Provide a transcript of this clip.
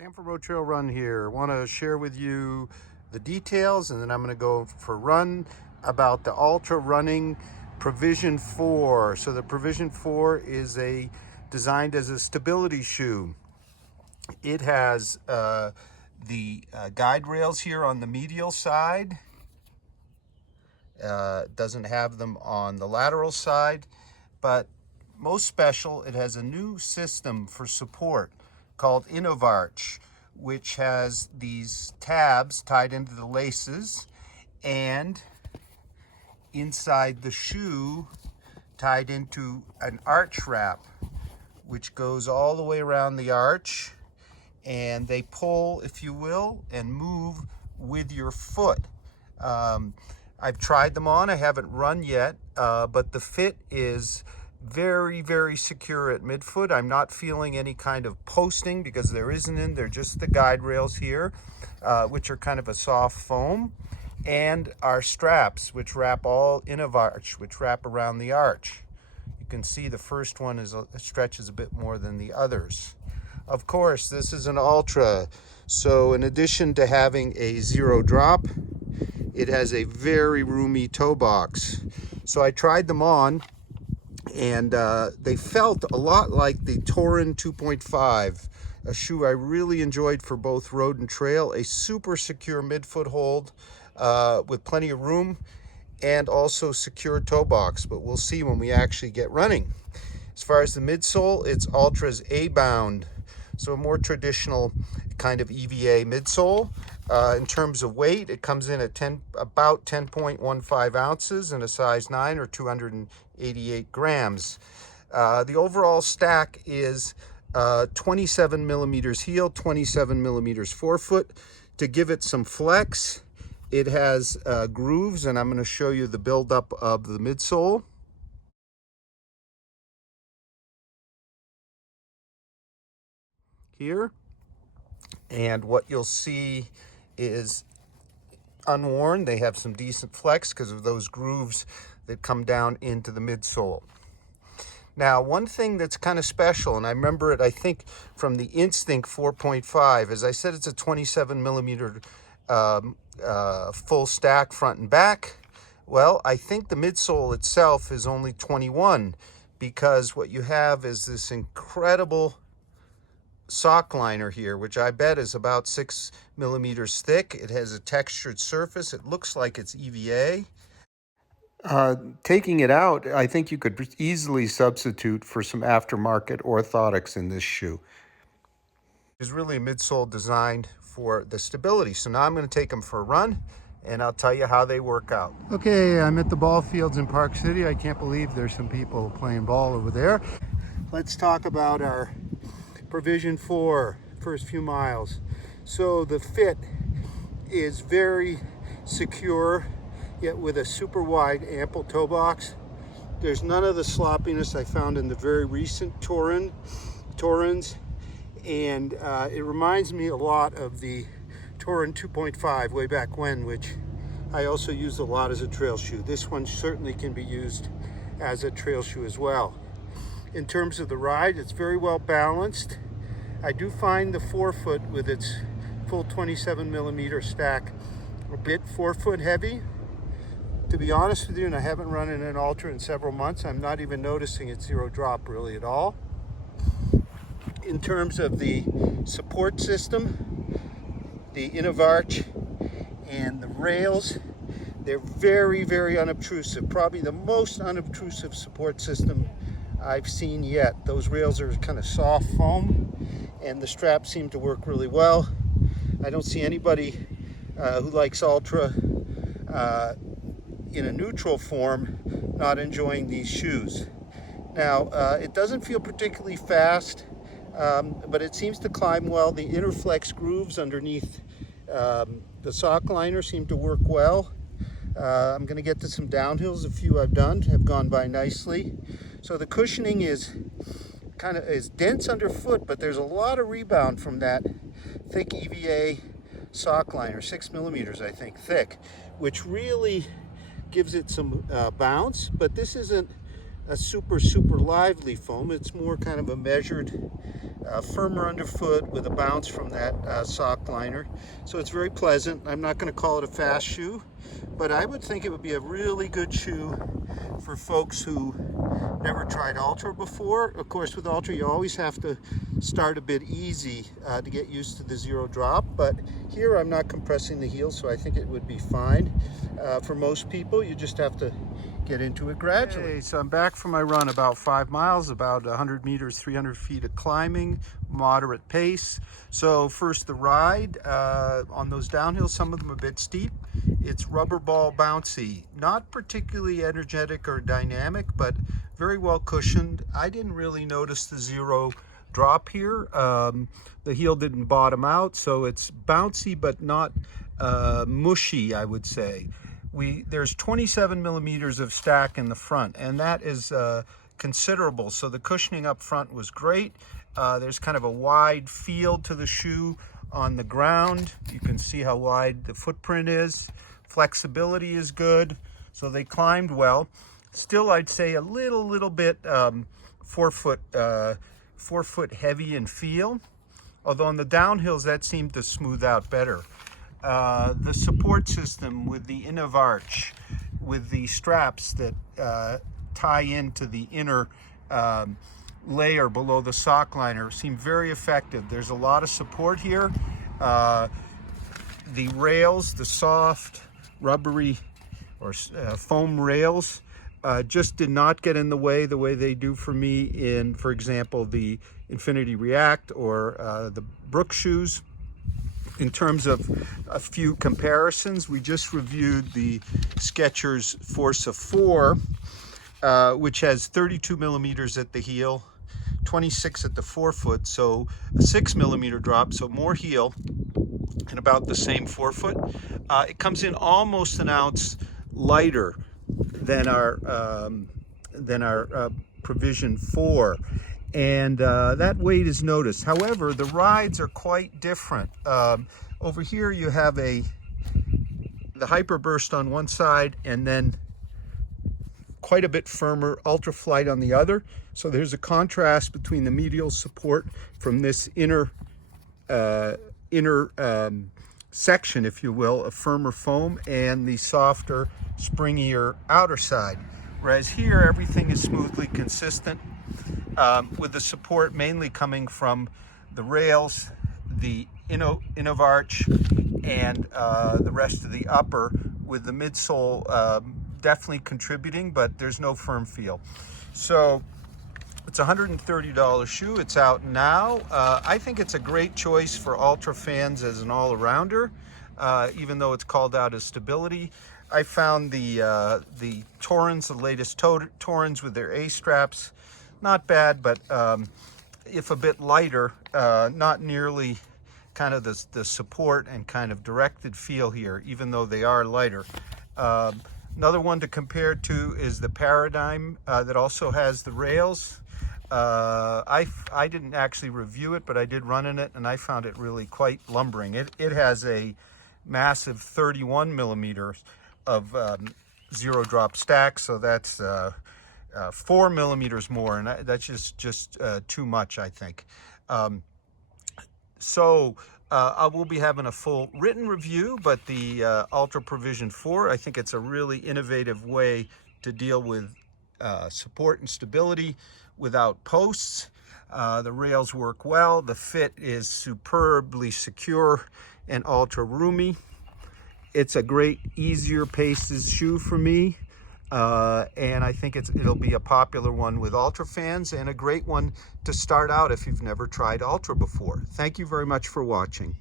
Stanford Road Trail Run here. I want to share with you the details, and then I'm going to go for a run about the Altra running Provision 4. So the Provision 4 is designed as a stability shoe. It has the guide rails here on the medial side. Doesn't have them on the lateral side, but most special, it has a new system for support called InnovArch, which has these tabs tied into the laces and inside the shoe tied into an arch wrap, which goes all the way around the arch, and they pull, if you will, and move with your foot. I've tried them on. I haven't run yet, but the fit is very, very secure at midfoot. I'm not feeling any kind of posting because there isn't in. They're just the guide rails here, which are kind of a soft foam, and our straps, which wrap all InnovArch, which wrap around the arch. You can see the first one stretches a bit more than the others. Of course, this is an Altra, so in addition to having a zero drop, it has a very roomy toe box. So I tried them on, and they felt a lot like the Torin 2.5, a shoe I really enjoyed for both road and trail. A super secure midfoot hold with plenty of room, and also secure toe box, but we'll see when we actually get running. As far as the midsole, it's Altra's A-bound, so a more traditional kind of EVA midsole. In terms of weight, it comes in at about 10.15 ounces in a size 9 or 288 grams. The overall stack is 27 millimeters heel, 27 millimeters forefoot. To give it some flex, it has grooves, and I'm going to show you the buildup of the midsole. Here, and what you'll see is unworn. They have some decent flex because of those grooves that come down into the midsole. Now, one thing that's kind of special, and I remember it, I think, from the Instinct 4.5, as I said, it's a 27 millimeter full stack front and back. Well, I think the midsole itself is only 21, because what you have is this incredible sock liner here, which I bet is about 6 millimeters thick. It has a textured surface. It looks like it's EVA. Taking it out, I think you could easily substitute for some aftermarket orthotics in this shoe. It's really a midsole designed for the stability. So now I'm going to take them for a run, and I'll tell you how they work out. Okay, I'm at the ball fields in Park City. I can't believe there's some people playing ball over there. Let's talk about our Provision 4 first few miles. So the fit is very secure, yet with a super wide, ample toe box. There's none of the sloppiness I found in the very recent Torins, and it reminds me a lot of the Torin 2.5 way back when, which I also used a lot as a trail shoe. This one certainly can be used as a trail shoe as well. In terms of the ride, it's very well balanced. I do find the forefoot with its full 27 millimeter stack a bit forefoot heavy. To be honest with you, and I haven't run in an Altra in several months, I'm not even noticing its zero drop really at all. In terms of the support system, the InnovArch and the rails, they're very, very unobtrusive. Probably the most unobtrusive support system I've seen yet. Those rails are kind of soft foam, and the straps seem to work really well. I don't see anybody who likes Altra in a neutral form not enjoying these shoes. Now, it doesn't feel particularly fast, but it seems to climb well. The Interflex grooves underneath the sock liner seem to work well. I'm going to get to some downhills. A few I've done have gone by nicely. So the cushioning is dense underfoot, but there's a lot of rebound from that thick EVA sock liner, 6 millimeters I think thick, which really gives it some bounce. But this isn't a super lively foam. It's more kind of a measured, firmer underfoot with a bounce from that sock liner. So it's very pleasant. I'm not going to call it a fast shoe, but I would think it would be a really good shoe for folks who never tried Altra before. Of course, with Altra, you always have to start a bit easy to get used to the zero drop, but here I'm not compressing the heel, so I think it would be fine. For most people, you just have to get into it gradually. Okay, so I'm back from my run, about 5 miles, about 100 meters, 300 feet of climbing, moderate pace. So first the ride on those downhills, some of them a bit steep. It's rubber ball bouncy, not particularly energetic or dynamic, but very well cushioned. I didn't really notice the zero drop here. The heel didn't bottom out, so it's bouncy but not mushy, I would say. There's 27 millimeters of stack in the front, and that is considerable. So the cushioning up front was great. There's kind of a wide feel to the shoe on the ground. You can see how wide the footprint is. Flexibility is good, so they climbed well. Still, I'd say a little bit forefoot heavy in feel, although on the downhills that seemed to smooth out better. The support system with the InnovArch, with the straps that tie into the inner layer below the sock liner, seemed very effective. There's a lot of support here. The rails, the soft, rubbery or foam rails, just did not get in the way they do for me in, for example, the Infinity React or the Brooks shoes. In terms of a few comparisons, we just reviewed the Skechers Force of 4, which has 32 millimeters at the heel, 26 at the forefoot, so a 6 millimeter drop, so more heel and about the same forefoot. It comes in almost an ounce lighter than our Provision 4. And that weight is noticed. However, the rides are quite different. Over here you have the Hyper Burst on one side and then quite a bit firmer Ultra Flight on the other. So there's a contrast between the medial support from this inner section, if you will, of firmer foam, and the softer, springier outer side. Whereas here everything is smoothly consistent, with the support mainly coming from the rails, the InnovArch, and the rest of the upper, with the midsole definitely contributing, but there's no firm feel. So it's a $130 shoe. It's out now. I think it's a great choice for Altra fans as an all-arounder, even though it's called out as stability. I found the Torrens, the latest Torrens with their A-straps, not bad, but if a bit lighter, not nearly kind of the support and kind of directed feel here, even though they are lighter. Another one to compare to is the Paradigm that also has the rails. I didn't actually review it, but I did run in it, and I found it really quite lumbering. It has a massive 31 millimeters of zero drop stack, so that's 4 millimeters more, and that's just too much, I think. So I will be having a full written review, but the Alra Provision 4, I think it's a really innovative way to deal with support and stability without posts. The rails work well. The fit is superbly secure and ultra roomy. It's a great, easier paces shoe for me. And I think it'll be a popular one with Altra fans, and a great one to start out if you've never tried Altra before. Thank you very much for watching.